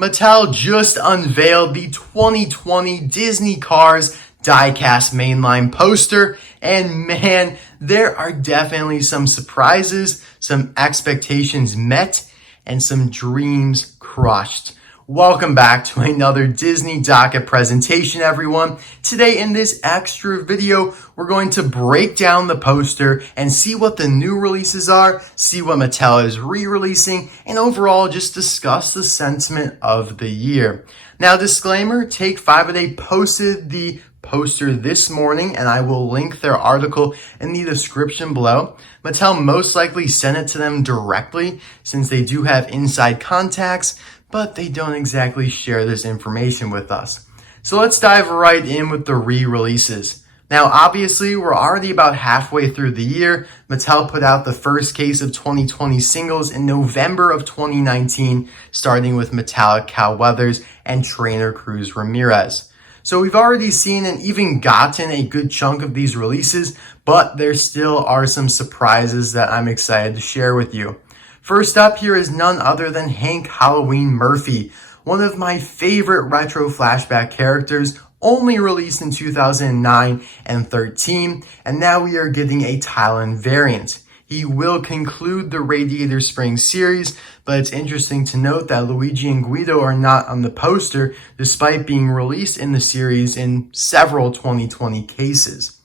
Mattel just unveiled the 2020 Disney Cars die-cast mainline poster, and man, there are definitely some surprises, some expectations met, and some dreams crushed. Welcome back to another Disney Docket presentation, everyone. Today in this extra video, we're going to break down the poster and see what the new releases are, see what Mattel is re-releasing, and overall just discuss the sentiment of the year. Now, disclaimer, Take 5 a Day posted the poster this morning, and I will link their article in the description below. Mattel most likely sent it to them directly since they do have inside contacts, but they don't exactly share this information with us. So let's dive right in with the re-releases. Now, obviously, we're already about halfway through the year. Mattel put out the first case of 2020 singles in November of 2019, starting with Metallic Cal Weathers and Trainer Cruz Ramirez. So we've already seen and even gotten a good chunk of these releases, but there still are some surprises that I'm excited to share with you. First up here is none other than Hank Halloween Murphy, one of my favorite retro flashback characters, only released in 2009 and 13, and now we are getting a Thailand variant. He will conclude the Radiator Springs series, but it's interesting to note that Luigi and Guido are not on the poster, despite being released in the series in several 2020 cases.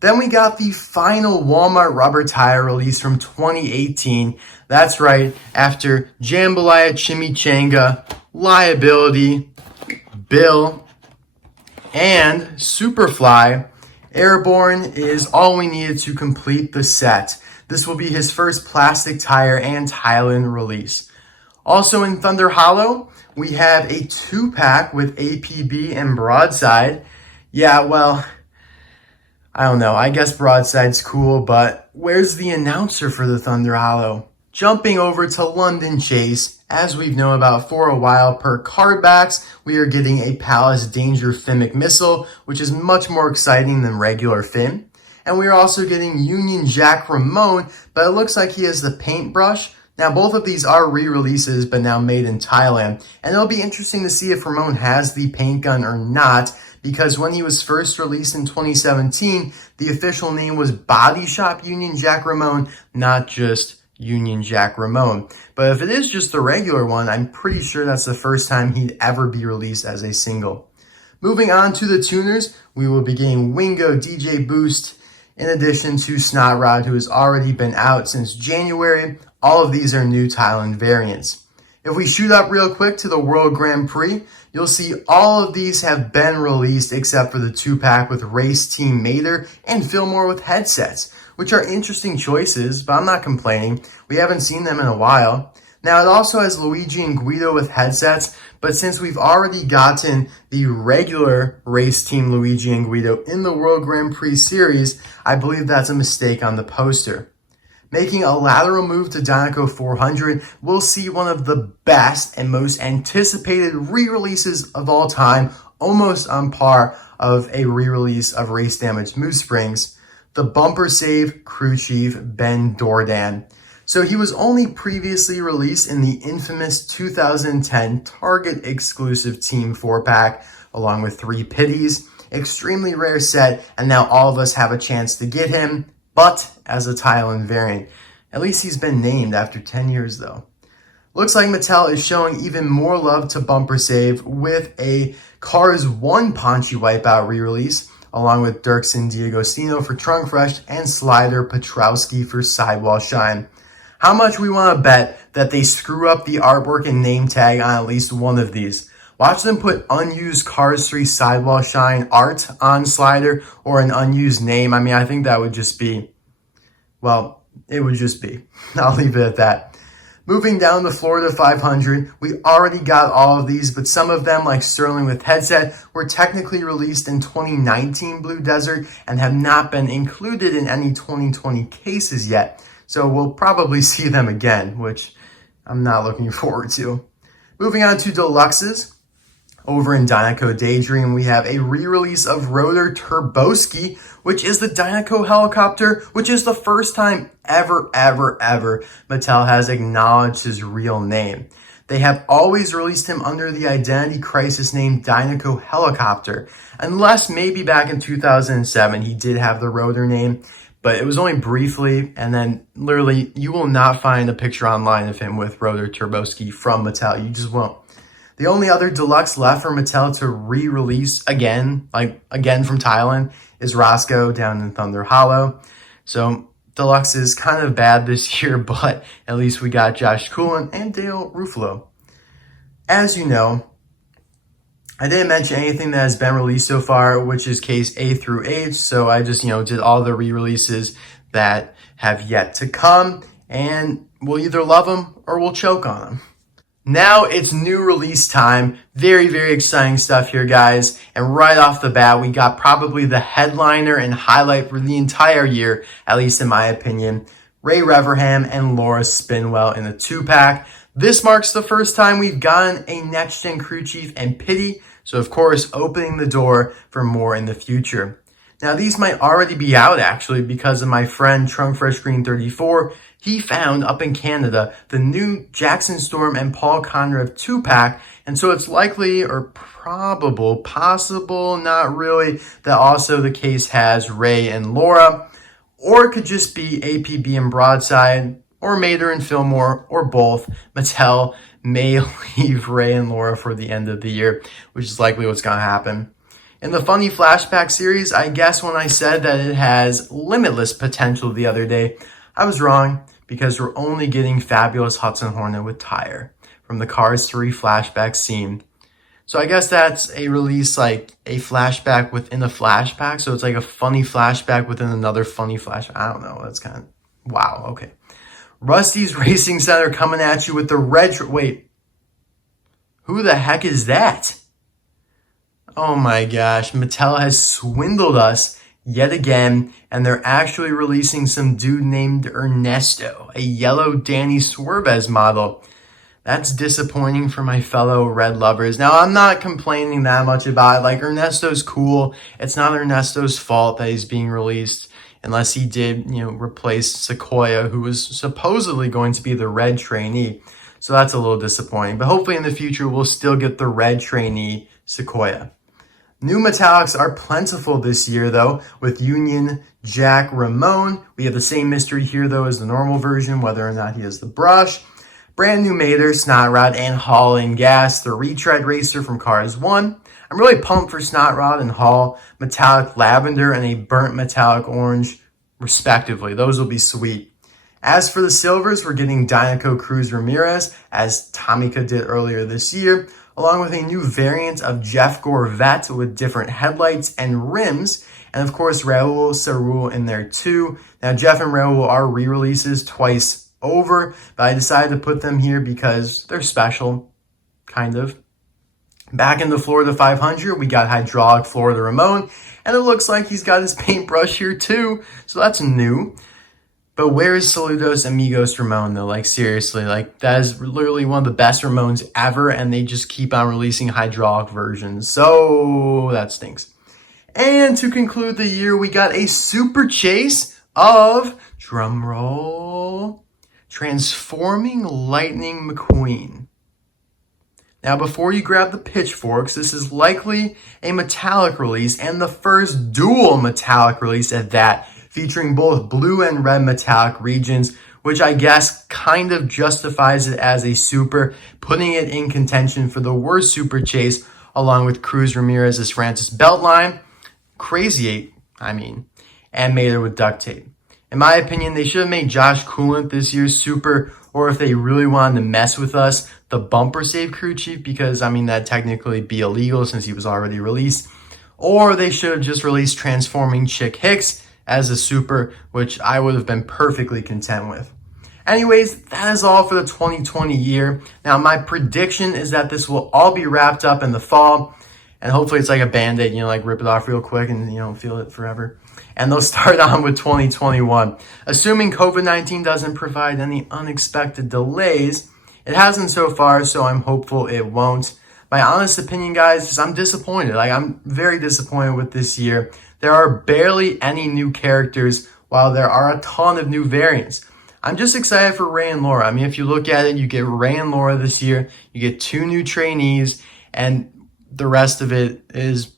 Then we got the final Walmart rubber tire release from 2018. That's right, after Jambalaya Chimichanga, Liability, Bill, and Superfly, Airborne is all we needed to complete the set. This will be his first plastic tire and Thailand release. Also in Thunder Hollow, we have a 2-pack with APB and Broadside. Yeah, well, I don't know. I guess Broadside's cool, but where's the announcer for the Thunder Hollow? Jumping over to London Chase, as we've known about for a while per card backs, we are getting a Palace Danger Finn McMissile, which is much more exciting than regular Finn. And we are also getting Union Jack Ramone, but it looks like he has the paintbrush. Now, both of these are re-releases, but now made in Thailand. And it'll be interesting to see if Ramone has the paint gun or not, because when he was first released in 2017, the official name was Body Shop Union Jack Ramone, not just Union Jack Ramone. But if it is just the regular one, I'm pretty sure that's the first time he'd ever be released as a single. Moving on to the tuners, we will be getting Wingo DJ Boost, in addition to Snot Rod, who has already been out since January. All of these are new Thailand variants. If we shoot up real quick to the World Grand Prix, you'll see all of these have been released except for the 2-pack with Race Team Mater and Fillmore with headsets, which are interesting choices, but I'm not complaining. We haven't seen them in a while. Now, it also has Luigi and Guido with headsets, but since we've already gotten the regular Race Team Luigi and Guido in the World Grand Prix series, I believe that's a mistake on the poster. Making a lateral move to Dinoco 400, we'll see one of the best and most anticipated re-releases of all time, almost on par of a re-release of Race Damaged Moose Springs, the Bumper Save Crew Chief Ben Doordan. So he was only previously released in the infamous 2010 Target exclusive Team 4-pack, along with 3 Pittys. Extremely rare set, and now all of us have a chance to get him, but as a Thailand variant. At least he's been named after 10 years though. Looks like Mattel is showing even more love to Bumper Save with a Cars 1 Ponchy Wipeout re-release, along with Dirkson D'Agostino for Trunk Fresh and Slider Petrolski for Sidewall Shine. How much we want to bet that they screw up the artwork and name tag on at least one of these. Watch them put unused Cars 3 Sidewall Shine art on Slider or an unused name. I mean, I think that would just be, well, it would just be. I'll leave it at that. Moving down to Florida 500, we already got all of these, but some of them, like Sterling with headset, were technically released in 2019 Blue Desert and have not been included in any 2020 cases yet. So we'll probably see them again, which I'm not looking forward to. Moving on to Deluxes. Over in Dinoco Daydream, we have a re-release of Rotor Turbosky, which is the Dinoco helicopter, which is the first time ever Mattel has acknowledged his real name. They have always released him under the Identity Crisis name Dinoco Helicopter, unless maybe back in 2007 he did have the Rotor name, but it was only briefly, and then literally you will not find a picture online of him with Rotor Turbosky from Mattel. You just won't. The only other Deluxe left for Mattel to re-release again from Thailand, is Roscoe down in Thunder Hollow. So Deluxe is kind of bad this year, but at least we got Josh Coolin and Dale Ruffalo. As you know, I didn't mention anything that has been released so far, which is case A through H. So I just, did all the re-releases that have yet to come, and we'll either love them or we'll choke on them. Now it's new release time. Very, very exciting stuff here, guys. And right off the bat, we got probably the headliner and highlight for the entire year, at least in my opinion, Ray Reverham and Laura Spinwell in a 2-pack. This marks the first time we've gotten a next-gen crew chief and Pitty, so of course, opening the door for more in the future. Now, these might already be out, actually, because of my friend Trunk Fresh Green 34. He found up in Canada the new Jackson Storm and Paul Conrad 2-pack, and so it's likely or probable, possible, not really, that also the case has Ray and Laura, or it could just be APB and Broadside, or Mater and Fillmore, or both. Mattel may leave Ray and Laura for the end of the year, which is likely what's going to happen. In the funny flashback series, I guess when I said that it has limitless potential the other day, I was wrong, because we're only getting fabulous Hudson Hornet with tire from the Cars 3 flashback scene. So I guess that's a release, like a flashback within a flashback. So it's like a funny flashback within another funny flashback. I don't know. That's kind of, wow. Okay. Rust-eze Racing Center coming at you with the red, wait, who the heck is that? Oh my gosh, Mattel has swindled us yet again, and they're actually releasing some dude named Ernesto, a yellow Danny Swervez model. That's disappointing for my fellow red lovers. Now, I'm not complaining that much about it. Like, Ernesto's cool. It's not Ernesto's fault that he's being released, unless he did, replace Sequoia, who was supposedly going to be the red trainee. So that's a little disappointing. But hopefully in the future, we'll still get the red trainee Sequoia. New metallics are plentiful this year, though, with Union Jack Ramone. We have the same mystery here, though, as the normal version, whether or not he has the brush. Brand new Mater, Snot Rod, and Hall and Gas, the retread racer from Cars 1. I'm really pumped for Snot Rod and Hall, metallic lavender and a burnt metallic orange, respectively. Those will be sweet. As for the silvers, we're getting Dinoco Cruz Ramirez, as Tomica did earlier this year, along with a new variant of Jeff Gorvette with different headlights and rims, and of course Raul Sarul in there too. Now Jeff and Raul are re-releases twice over, but I decided to put them here because they're special, kind of. Back in the Florida 500, we got hydraulic Florida Ramone, and it looks like he's got his paintbrush here too, so that's new. But where is Saludos Amigos Ramone, though? Like, seriously, like, that is literally one of the best Ramones ever, and they just keep on releasing hydraulic versions. So, that stinks. And to conclude the year, we got a super chase of, drumroll, Transforming Lightning McQueen. Now, before you grab the pitchforks, this is likely a metallic release, and the first dual metallic release at that, featuring both blue and red metallic regions, which I guess kind of justifies it as a super, putting it in contention for the worst super chase, along with Cruz Ramirez's Francis Beltline, Crazy 8, and Mater with duct tape. In my opinion, they should have made Josh Coolant this year's super, or if they really wanted to mess with us, the bumper save crew chief, because, that'd technically be illegal since he was already released. Or they should have just released Transforming Chick Hicks as a super, which I would have been perfectly content with. Anyways, that is all for the 2020 year. Now, my prediction is that this will all be wrapped up in the fall, and hopefully it's like a Band-Aid, rip it off real quick and, feel it forever. And they'll start on with 2021. Assuming COVID-19 doesn't provide any unexpected delays, it hasn't so far, so I'm hopeful it won't. My honest opinion, guys, is I'm disappointed. I'm very disappointed with this year. There are barely any new characters, while there are a ton of new variants. I'm just excited for Ray and Laura. I mean, if you look at it, you get Ray and Laura this year, you get 2 new trainees, and the rest of it is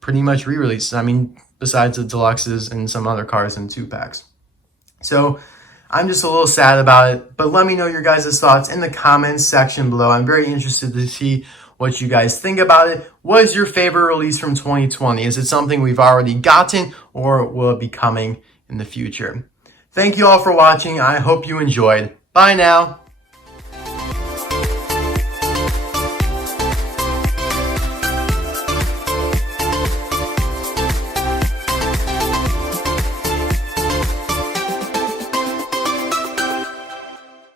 pretty much re-releases. I mean, besides the Deluxes and some other cars in 2-packs. So I'm just a little sad about it, but let me know your guys' thoughts in the comments section below. I'm very interested to see what you guys think about it. What is your favorite release from 2020? Is it something we've already gotten, or will it be coming in the future? Thank you all for watching. I hope you enjoyed. Bye now.